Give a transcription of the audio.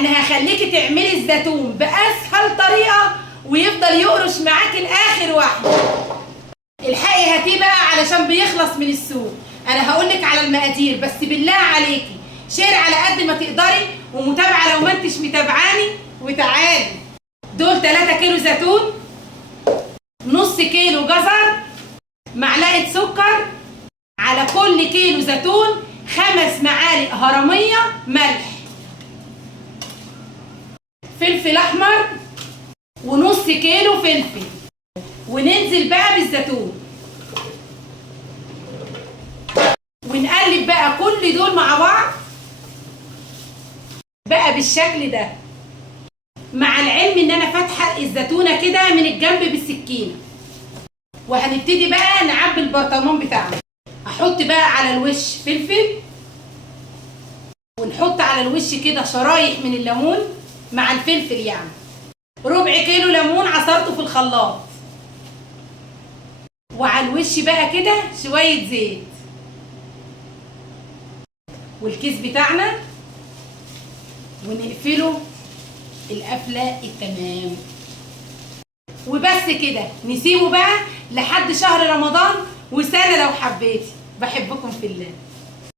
انا هخليكي تعملي الزيتون باسهل طريقه ويفضل يقرش معاكي لاخر واحده. الحقي هاتيه بقى علشان بيخلص من السوق. انا هقولك على المقادير بس بالله عليكي شير على قد ما تقدري ومتابعه لو ما انتش متابعاني. وتعالي، دول 3 كيلو زيتون، نص كيلو جزر، معلقه سكر، على كل كيلو زيتون 5 معالق هرميه ملح، فلفل احمر ونص كيلو فلفل. وننزل بقى بالزيتون ونقلب بقى كل دول مع بعض بقى بالشكل ده، مع العلم ان انا فاتحه الزيتونه كده من الجنب بالسكينه. وهنبتدي بقى نعبي البرطمان بتاعنا. احط بقى على الوش فلفل، ونحط على الوش كده شرايح من الليمون مع الفلفل، يعني ربع كيلو ليمون عصرته في الخلاط. وعلى الوش بقى كده شويه زيت، والكيس بتاعنا ونقفله القفله التمام. وبس كده نسيبه بقى لحد شهر رمضان وسنه لو حبيتي. بحبكم في الله.